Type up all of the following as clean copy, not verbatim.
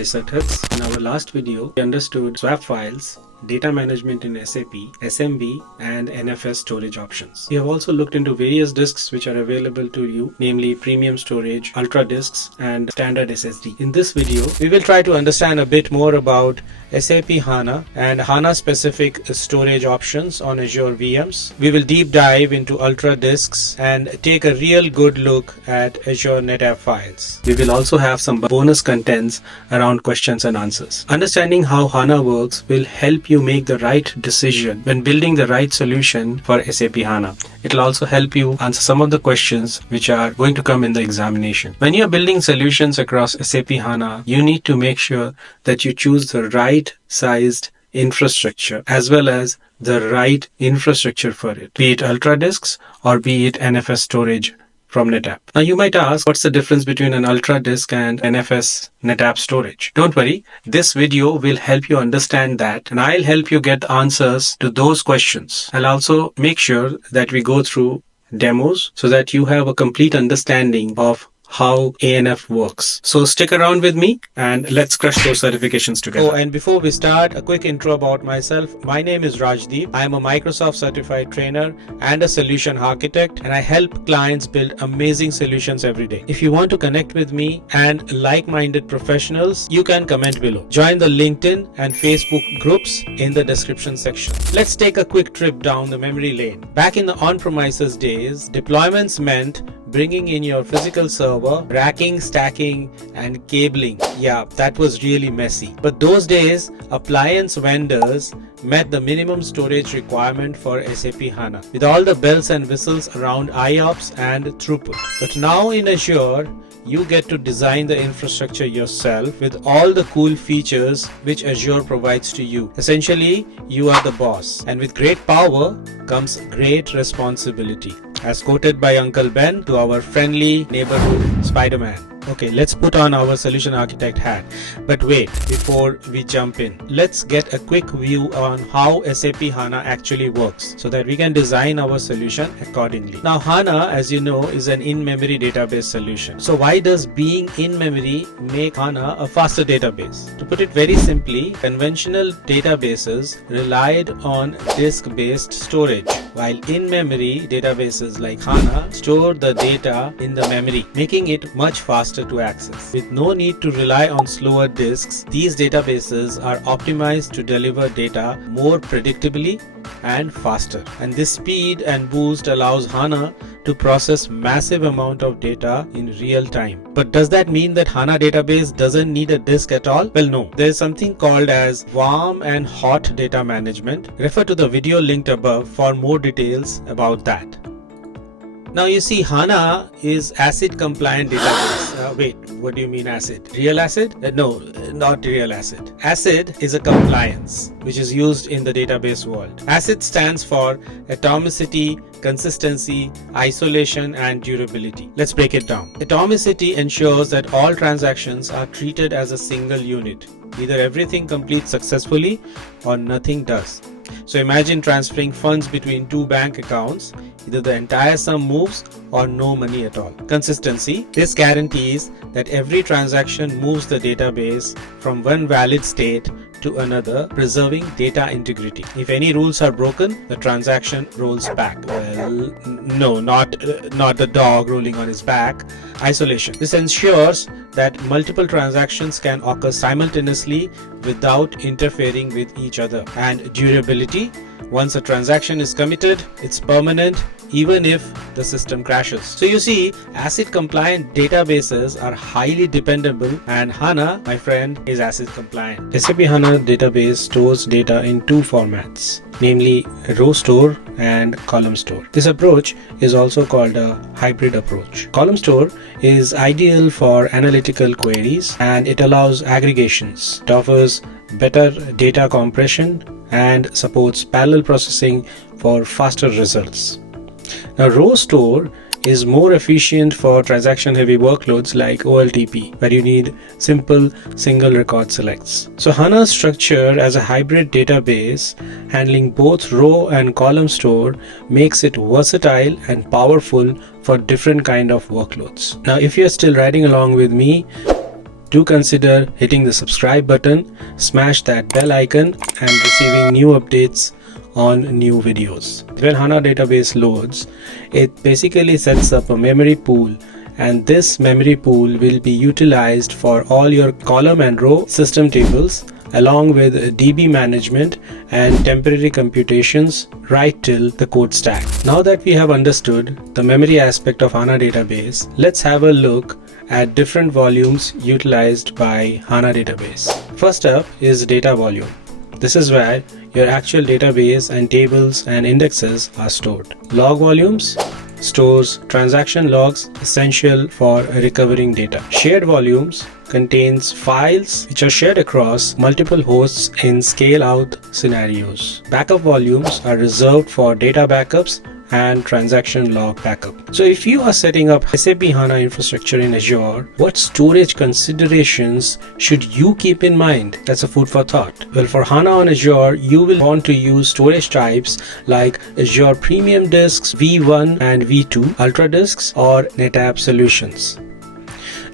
Certheads. In our last video, we understood swap files, data management in SAP, SMB, and NFS storage options. We have also looked into various disks which are available to you, namely premium storage, ultra disks, and standard SSD. In this video, we will try to understand a bit more about SAP HANA and HANA specific storage options on Azure VMs. We will deep dive into ultra disks and take a real good look at Azure NetApp Files. We will also have some bonus contents around questions and answers. Understanding how HANA works will help you make the right decision when building the right solution for SAP HANA. It will also help you answer some of the questions which are going to come in the examination. When you are building solutions across SAP HANA, you need to make sure that you choose the right sized infrastructure as well as the right infrastructure for it, be it ultra disks or be it NFS storage from NetApp. Now you might ask, what's the difference between an ultra disk and NFS NetApp storage? Don't worry, this video will help you understand that, and I'll help you get answers to those questions. I'll also make sure that we go through demos so that you have a complete understanding of how ANF works. So stick around with me and let's crush those certifications together. Oh, and before we start, a quick intro about myself. My name is Rajdeep. I am a Microsoft certified trainer and a solution architect, and I help clients build amazing solutions every day. If you want to connect with me and like-minded professionals, you can comment below. Join the LinkedIn and Facebook groups in the description section. Let's take a quick trip down the memory lane. Back in the on-premises days, deployments meant bringing in your physical server, racking, stacking, and cabling. Yeah, that was really messy. But those days, appliance vendors met the minimum storage requirement for SAP HANA with all the bells and whistles around IOPS and throughput. But now in Azure, you get to design the infrastructure yourself with all the cool features which Azure provides to you. Essentially, you are the boss, and with great power comes great responsibility. As quoted by Uncle Ben to our friendly neighborhood Spider-Man. Okay, let's put on our solution architect hat. But wait, before we jump in, let's get a quick view on how SAP HANA actually works so that we can design our solution accordingly. Now, HANA, as you know, is an in-memory database solution. So why does being in-memory make HANA a faster database? To put it very simply, conventional databases relied on disk-based storage, while in-memory databases like HANA store the data in the memory, making it much faster to access. With no need to rely on slower disks, these databases are optimized to deliver data more predictably and faster. And this speed and boost allows HANA to process massive amount of data in real time. But does that mean that HANA database doesn't need a disk at all? Well, no. There is something called as warm and hot data management. Refer to the video linked above for more details about that. Now you see, HANA is ACID compliant database. Wait, what do you mean ACID? Real ACID? No, not real ACID. ACID is a compliance which is used in the database world. ACID stands for atomicity, consistency, isolation, and durability. Let's break it down. Atomicity ensures that all transactions are treated as a single unit. Either everything completes successfully or nothing does. So imagine transferring funds between two bank accounts. Either the entire sum moves or no money at all. Consistency. This guarantees that every transaction moves the database from one valid state to another, preserving data integrity. If any rules are broken, the transaction rolls back. Well, no, not the dog rolling on his back. Isolation. This ensures that multiple transactions can occur simultaneously without interfering with each other. And durability. Once a transaction is committed, it's permanent even if the system crashes. So you see, ACID compliant databases are highly dependable, and HANA, my friend, is ACID compliant. SAP HANA database stores data in two formats, namely row store and column store. This approach is also called a hybrid approach. Column store is ideal for analytical queries, and it allows aggregations. It offers better data compression and supports parallel processing for faster results. Now, row store is more efficient for transaction heavy workloads like OLTP, where you need simple single record selects. So HANA's structure as a hybrid database handling both row and column store makes it versatile and powerful for different kind of workloads. Now if you're still riding along with me, do consider hitting the subscribe button, smash that bell icon, and receiving new updates on new videos. When HANA database loads, it basically sets up a memory pool, and this memory pool will be utilized for all your column and row system tables, along with DB management and temporary computations right till the code stack. Now that we have understood the memory aspect of HANA database, let's have a look at different volumes utilized by HANA database. First up is data volume. This is where your actual database and tables and indexes are stored. Log volumes stores transaction logs essential for recovering data. Shared volumes contains files which are shared across multiple hosts in scale out scenarios. Backup volumes are reserved for data backups and transaction log backup. So if you are setting up SAP HANA infrastructure in Azure, what storage considerations should you keep in mind? That's a food for thought. Well, for HANA on Azure, you will want to use storage types like Azure Premium Disks V1 and V2, Ultra Disks, or NetApp solutions.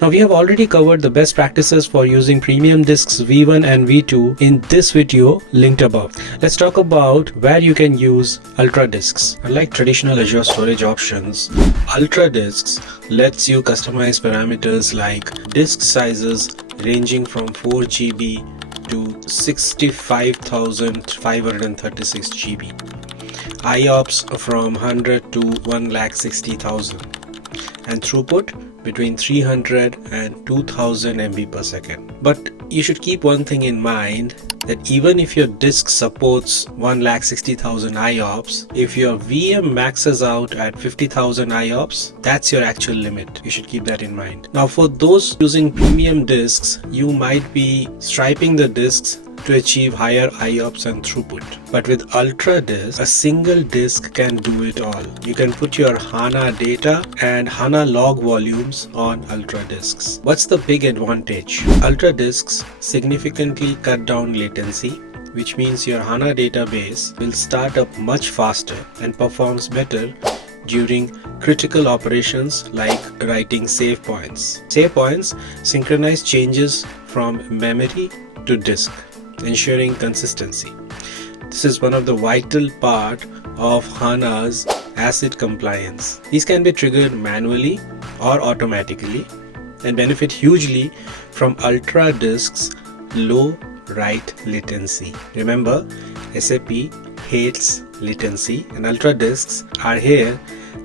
Now, we have already covered the best practices for using premium disks V1 and V2 in this video linked above. Let's talk about where you can use Ultra Disks. Unlike traditional Azure storage options, Ultra Disks lets you customize parameters like disk sizes ranging from 4 GB to 65,536 GB, IOPS from 100 to 1,60,000, and throughput between 300 and 2000 MB per second. But you should keep one thing in mind, that even if your disk supports 1,60,000 IOPS, if your VM maxes out at 50,000 IOPS, that's your actual limit. You should keep that in mind. Now, for those using premium disks, you might be striping the disks to achieve higher IOPS and throughput. But with Ultra Disk, a single disk can do it all. You can put your HANA data and HANA log volumes on Ultra Disks. What's the big advantage? Ultra Disks significantly cut down latency, which means your HANA database will start up much faster and performs better during critical operations like writing save points. Save points synchronize changes from memory to disk, ensuring consistency. This is one of the vital part of HANA's ACID compliance. These can be triggered manually or automatically and benefit hugely from Ultra Disk's low write latency. Remember, SAP hates latency, and Ultra Disks are here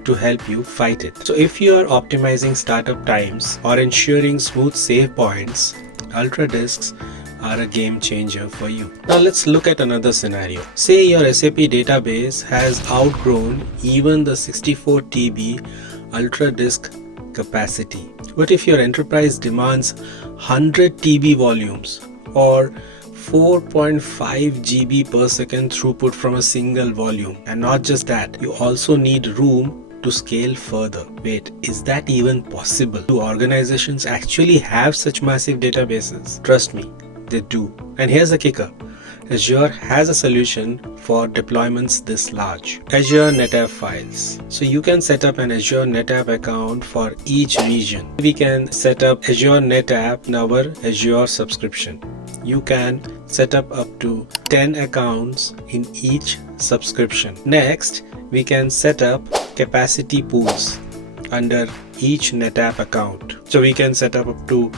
to help you fight it. So if you are optimizing startup times or ensuring smooth save points, Ultra Disks are a game changer for you. Now let's look at another scenario. Say your SAP database has outgrown even the 64 TB Ultra Disk capacity. What if your enterprise demands 100 TB volumes or 4.5 GB per second throughput from a single volume? And not just that, you also need room to scale further. Wait, is that even possible? Do organizations actually have such massive databases? Trust me, they do. And here's the kicker. Azure has a solution for deployments this large. Azure NetApp Files. So you can set up an Azure NetApp account for each region. We can set up Azure NetApp in our Azure subscription. You can set up to 10 accounts in each subscription. Next, we can set up capacity pools under each NetApp account. So we can set up to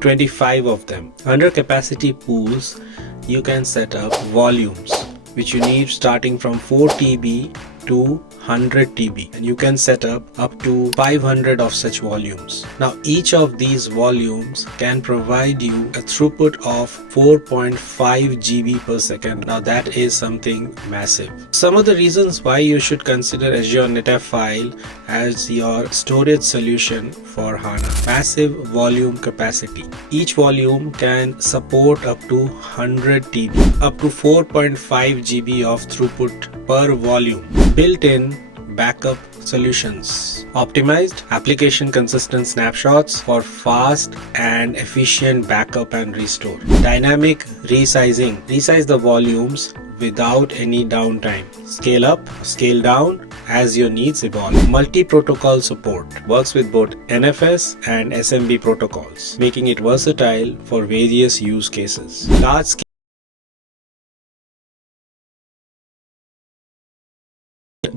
25 of them. Under capacity pools, you can set up volumes, which you need starting from 4 TB to 100 TB, and you can set up to 500 of such volumes. Now each of these volumes can provide you a throughput of 4.5 GB per second. Now that is something massive. Some of the reasons why you should consider Azure NetApp File as your storage solution for HANA. Massive volume capacity. Each volume can support up to 100 TB, up to 4.5 GB of throughput per volume. Built-in backup solutions. Optimized application consistent snapshots for fast and efficient backup and restore. Dynamic resizing. Resize the volumes without any downtime. Scale up, scale down as your needs evolve. Multi-protocol support works with both NFS and SMB protocols, making it versatile for various use cases. Large-scale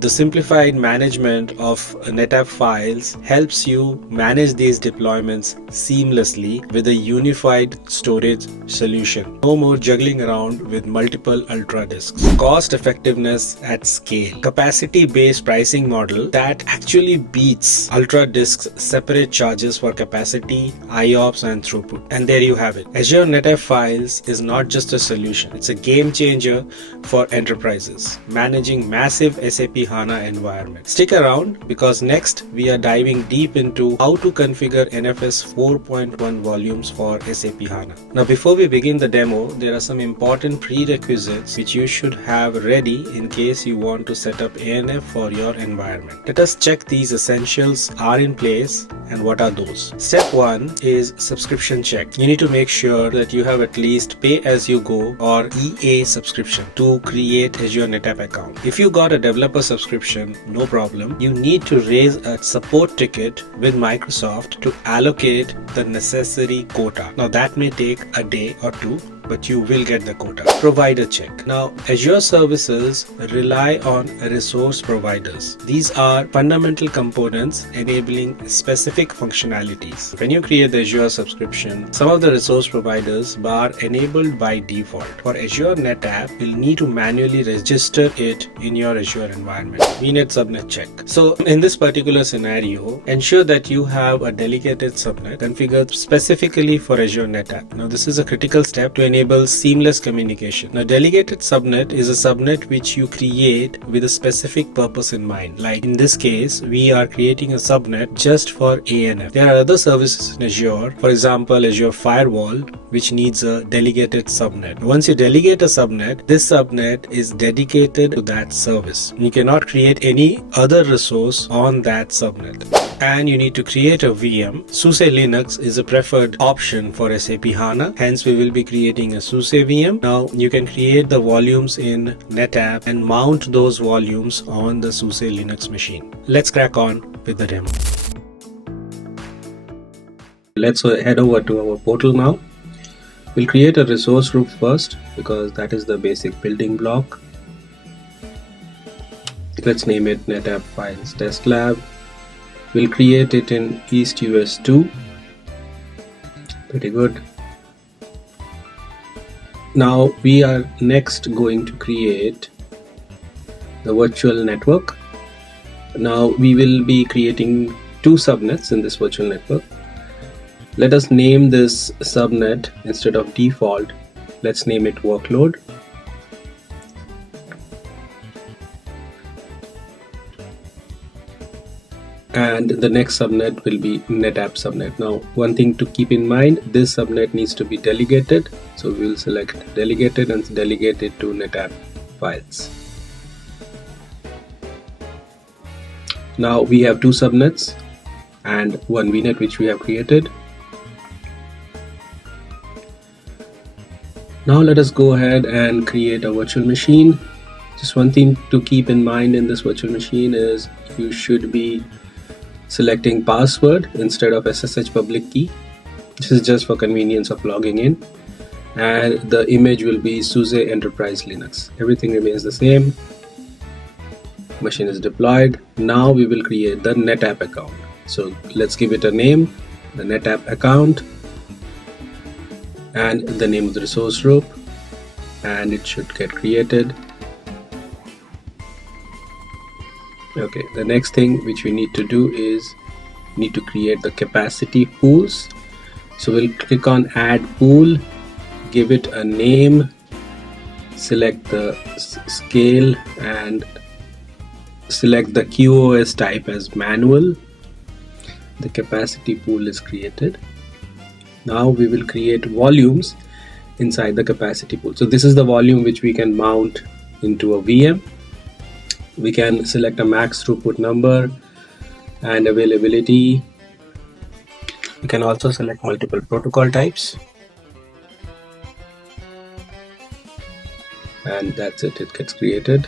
The simplified management of NetApp Files helps you manage these deployments seamlessly with a unified storage solution. No more juggling around with multiple Ultra disks. Cost effectiveness at scale. Capacity-based pricing model that actually beats Ultra disks' separate charges for capacity, IOPS, and throughput. And there you have it. Azure NetApp Files is not just a solution. It's a game changer for enterprises managing massive SAP HANA environment. Stick around because next we are diving deep into how to configure NFS 4.1 volumes for SAP HANA. Now before we begin the demo, there are some important prerequisites which you should have ready in case you want to set up ANF for your environment. Let us check these essentials are in place and what are those. Step 1 is subscription check. You need to make sure that you have at least pay as you go or EA subscription to create Azure NetApp account. If you got a developer subscription, no problem. You need to raise a support ticket with Microsoft to allocate the necessary quota. Now that may take a day or two, but you will get the quota. Provider check. Now Azure services rely on resource providers. These are fundamental components enabling specific functionalities. When you create the Azure subscription, some of the resource providers are enabled by default. For Azure NetApp, you'll need to manually register it in your Azure environment. VNet subnet check. So in this particular scenario, ensure that you have a dedicated subnet configured specifically for Azure NetApp. Now this is a critical step to enable seamless communication. Now delegated subnet is a subnet which you create with a specific purpose in mind. Like in this case, we are creating a subnet just for ANF. There are other services in Azure, for example Azure Firewall, which needs a delegated subnet. Once you delegate a subnet, this subnet is dedicated to that service. You cannot create any other resource on that subnet. And you need to create a VM. SUSE Linux is a preferred option for SAP HANA. Hence, we will be creating a SUSE VM. Now, you can create the volumes in NetApp and mount those volumes on the SUSE Linux machine. Let's crack on with the demo. Let's head over to our portal now. We'll create a resource group first because that is the basic building block. Let's name it NetApp Files Test Lab. We'll create it in East US 2. Pretty good. Now we are next going to create the virtual network. Now we will be creating two subnets in this virtual network. Let us name this subnet instead of default. Let's name it workload. And the next subnet will be NetApp subnet. Now, one thing to keep in mind, this subnet needs to be delegated. So we will select delegated and delegate it to NetApp Files. Now we have two subnets and one VNet which we have created. Now let us go ahead and create a virtual machine. Just one thing to keep in mind in this virtual machine is you should be selecting password instead of SSH public key. This is just for convenience of logging in. And the image will be SUSE Enterprise Linux. Everything remains the same. Machine is deployed. Now we will create the NetApp account. So let's give it a name, the NetApp account, and the name of the resource group, and it should get created. Okay, the next thing which we need to do is need to create the capacity pools. So we'll click on add pool, give it a name, select the scale and select the QoS type as manual. The capacity pool is created. Now we will create volumes inside the capacity pool. So this is the volume which we can mount into a VM. We can select a max throughput number and availability. We can also select multiple protocol types. And that's it, it gets created.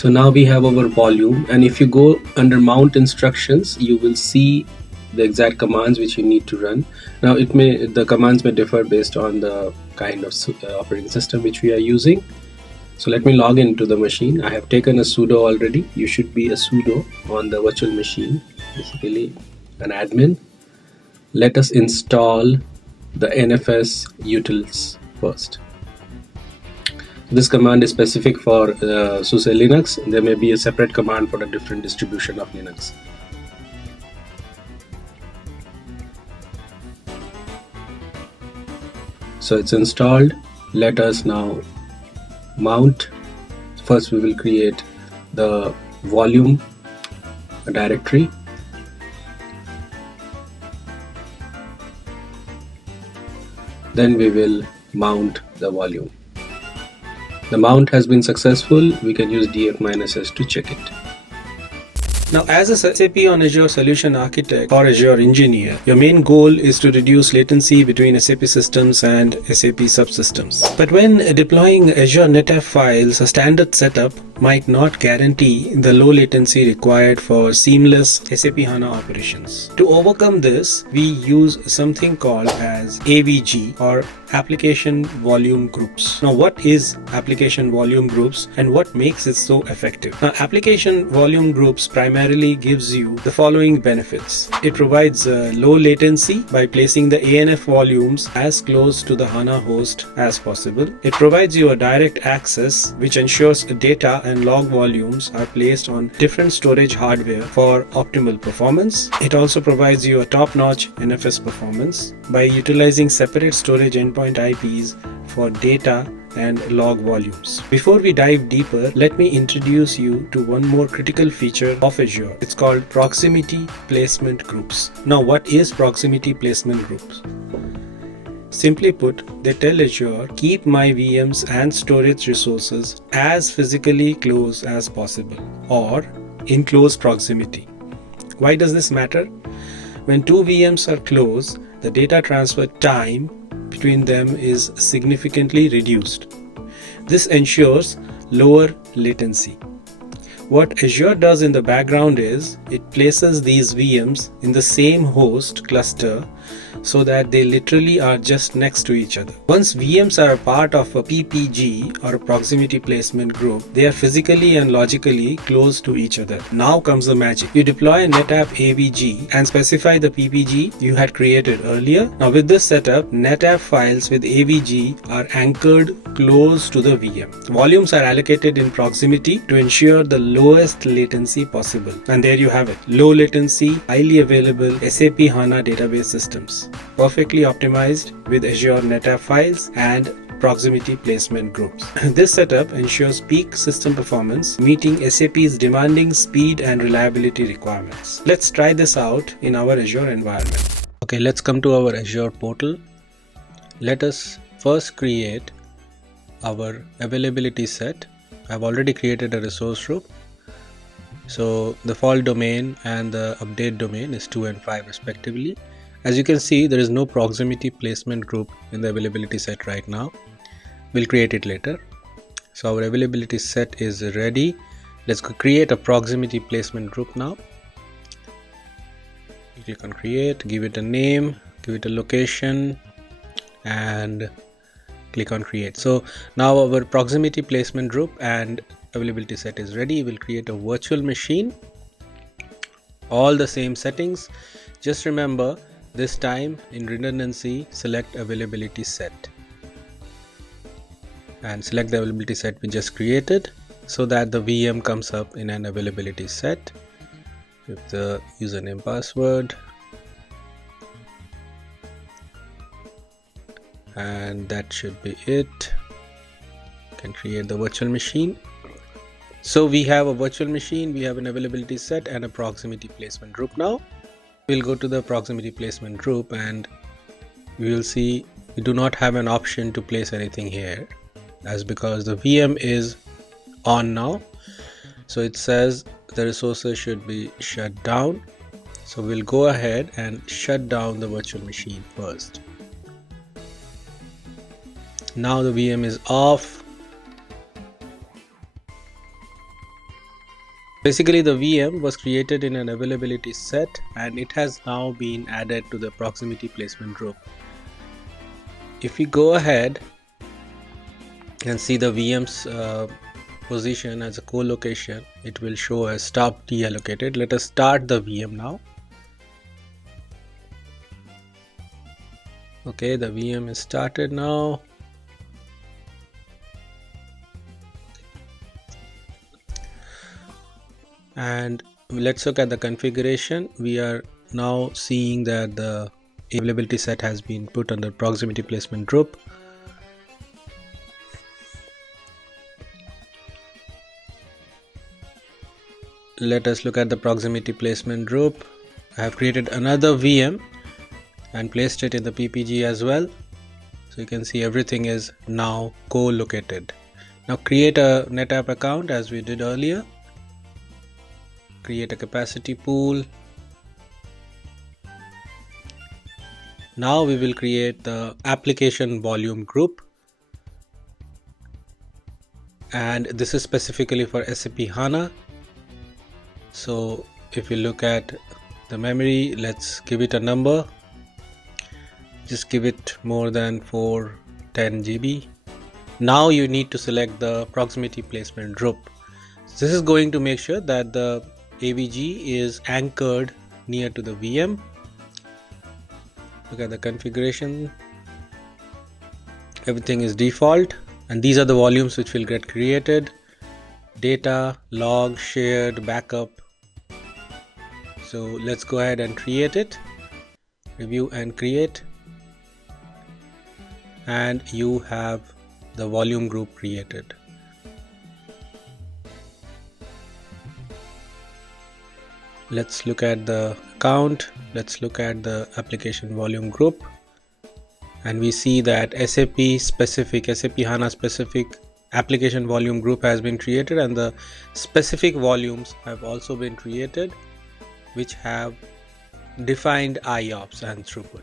So now we have our volume, and if you go under mount instructions, you will see the exact commands which you need to run. Now the commands may differ based on the kind of operating system which we are using. So let me log into the machine. I have taken a sudo already. You should be a sudo on the virtual machine, basically an admin. Let us install the NFS utils first. This command is specific for SUSE Linux. There may be a separate command for a different distribution of Linux. So it's installed. Let us now mount. First we will create the volume directory. Then we will mount the volume. The mount has been successful. We can use df-s to check it. Now, as a SAP on Azure solution architect or Azure engineer, your main goal is to reduce latency between SAP systems and SAP subsystems. But when deploying Azure NetApp Files, a standard setup might not guarantee the low latency required for seamless SAP HANA operations. To overcome this, we use something called as AVG, or Application Volume Groups. Now, what is Application Volume Groups and what makes it so effective? Now, Application Volume Groups primarily gives you the following benefits. It provides low latency by placing the ANF volumes as close to the HANA host as possible. It provides you a direct access, which ensures data and log volumes are placed on different storage hardware for optimal performance. It also provides you a top-notch NFS performance by utilizing separate storage endpoint IPs for data and log volumes. Before we dive deeper, let me introduce you to one more critical feature of Azure. It's called Proximity Placement Groups. Now, what is Proximity Placement Groups? Simply put, they tell Azure, keep my VMs and storage resources as physically close as possible, or in close proximity. Why does this matter? When two VMs are close, the data transfer time between them is significantly reduced. This ensures lower latency. What Azure does in the background is it places these VMs in the same host cluster so that they literally are just next to each other. Once VMs are a part of a PPG, or a proximity placement group, they are physically and logically close to each other. Now comes the magic. You deploy a NetApp AVG and specify the PPG you had created earlier. Now with this setup, NetApp files with AVG are anchored close to the VM. Volumes are allocated in proximity to ensure the lowest latency possible. And there you have it. Low latency, highly available SAP HANA database systems. Perfectly optimized with Azure NetApp Files and proximity placement groups. This setup ensures peak system performance, meeting SAP's demanding speed and reliability requirements. Let's try this out in our Azure environment. Okay, let's come to our Azure portal. Let us first create our availability set. I've already created a resource group. So the default domain and the update domain is 2 and 5 respectively. As you can see, there is no proximity placement group in the availability set right now. We'll create it later. So our availability set is ready. Let's create a proximity placement group now. Click on create, give it a name, give it a location, and click on create. So now our proximity placement group and availability set is ready. We'll create a virtual machine. All the same settings. Just remember, this time in redundancy, select availability set and select the availability set we just created so that the VM comes up in an availability set with the username, password, and that should be it. You can create the virtual machine. So we have a virtual machine, we have an availability set and a proximity placement group. Now we'll go to the proximity placement group and we will see we do not have an option to place anything here, as because the VM is on now. So it says the resources should be shut down. So we'll go ahead and shut down the virtual machine first. Now the VM is off. Basically, the VM was created in an availability set and it has now been added to the proximity placement group. If we go ahead and see the VM's position as a co-location, it will show as stop deallocated. Let us start the VM now. Okay, the VM is started now. And let's look at the configuration. We are now seeing that the availability set has been put under proximity placement group. Let us look at the proximity placement group. I have created another VM and placed it in the PPG as well. So you can see everything is now co-located. Now create a NetApp account as we did earlier. Create a capacity pool. Now we will create the application volume group. And this is specifically for SAP HANA. So if you look at the memory, let's give it a number. Just give it more than 410 GB. Now you need to select the proximity placement group. This is going to make sure that the AVG is anchored near to the VM. Look at the configuration. Everything is default, and these are the volumes which will get created: data, log, shared, backup. So let's go ahead and create it. Review and create. And you have the volume group created. Let's look at the account. Let's look at the application volume group. And we see that SAP HANA specific application volume group has been created, and the specific volumes have also been created, which have defined IOPS and throughput.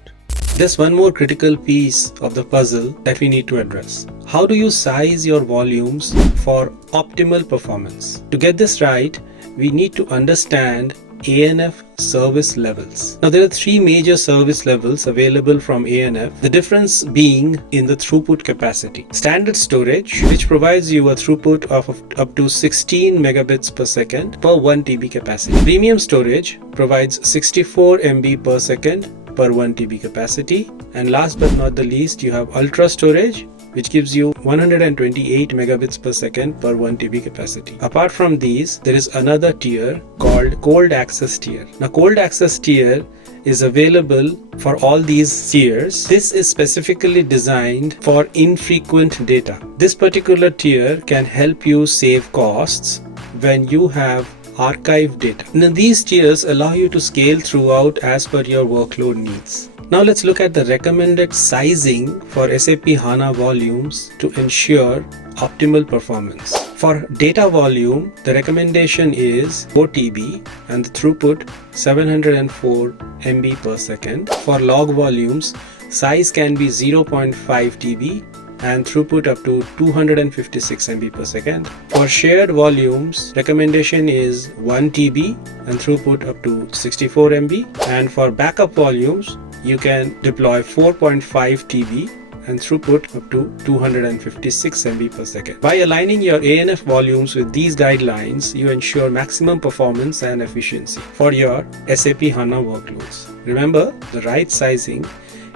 There's one more critical piece of the puzzle that we need to address. How do you size your volumes for optimal performance? To get this right, we need to understand ANF service levels. Now there are three major service levels available from ANF, the difference being in the throughput capacity. Standard storage, which provides you a throughput of up to 16 megabits per second per 1 TB capacity. Premium storage provides 64 MB per second per 1 TB capacity. And last but not the least, you have ultra storage, which gives you 128 megabits per second per 1 TB capacity. Apart from these, there is another tier called cold access tier. Now cold access tier is available for all these tiers. This is specifically designed for infrequent data. This particular tier can help you save costs when you have archived data. Now these tiers allow you to scale throughout as per your workload needs. Now let's look at the recommended sizing for SAP HANA volumes to ensure optimal performance. For data volume, the recommendation is 4 TB and the throughput 704 MB per second. For log volumes, size can be 0.5 TB and throughput up to 256 MB per second. For shared volumes, recommendation is 1 TB and throughput up to 64 MB. And for backup volumes, you can deploy 4.5 TB and throughput up to 256 MB per second. By aligning your ANF volumes with these guidelines, you ensure maximum performance and efficiency for your SAP HANA workloads. Remember, the right sizing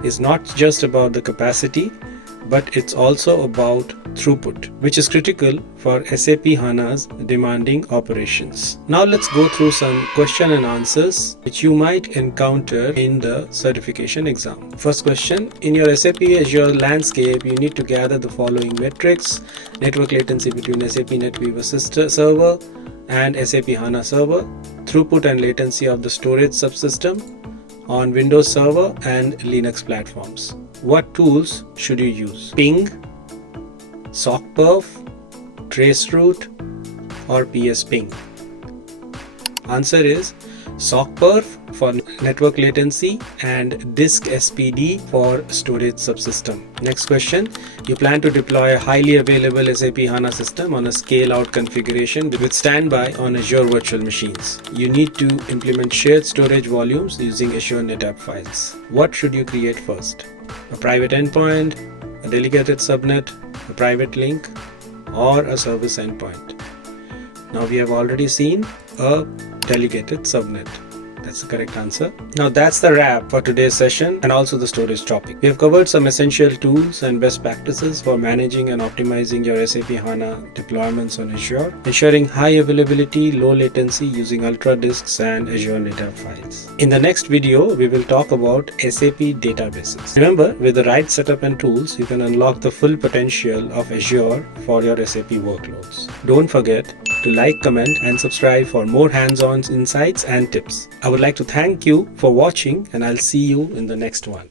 is not just about the capacity, but it's also about throughput, which is critical for SAP HANA's demanding operations. Now let's go through some question and answers which you might encounter in the certification exam. First question: in your SAP Azure landscape, you need to gather the following metrics: network latency between SAP NetWeaver server and SAP HANA server, throughput and latency of the storage subsystem on Windows Server and Linux platforms. What tools should you use? Ping, SOCPerf, Traceroute, or PSPing? Answer is SOC perf for network latency, and disk SPD for storage subsystem. Next question. You plan to deploy a highly available SAP HANA system on a scale-out configuration with standby on Azure virtual machines. You need to implement shared storage volumes using Azure NetApp Files. What should you create first? A private endpoint, a delegated subnet, a private link, or a service endpoint? Now we have already seen a delegated subnet. That's the correct answer. Now that's the wrap for today's session and also the storage topic. We have covered some essential tools and best practices for managing and optimizing your SAP HANA deployments on Azure, ensuring high availability, low latency using Ultra Disks and Azure NetApp Files. In the next video, we will talk about SAP databases. Remember, with the right setup and tools, you can unlock the full potential of Azure for your SAP workloads. Don't forget to like, comment, and subscribe for more hands-on insights and tips. I would like to thank you for watching, and I'll see you in the next one.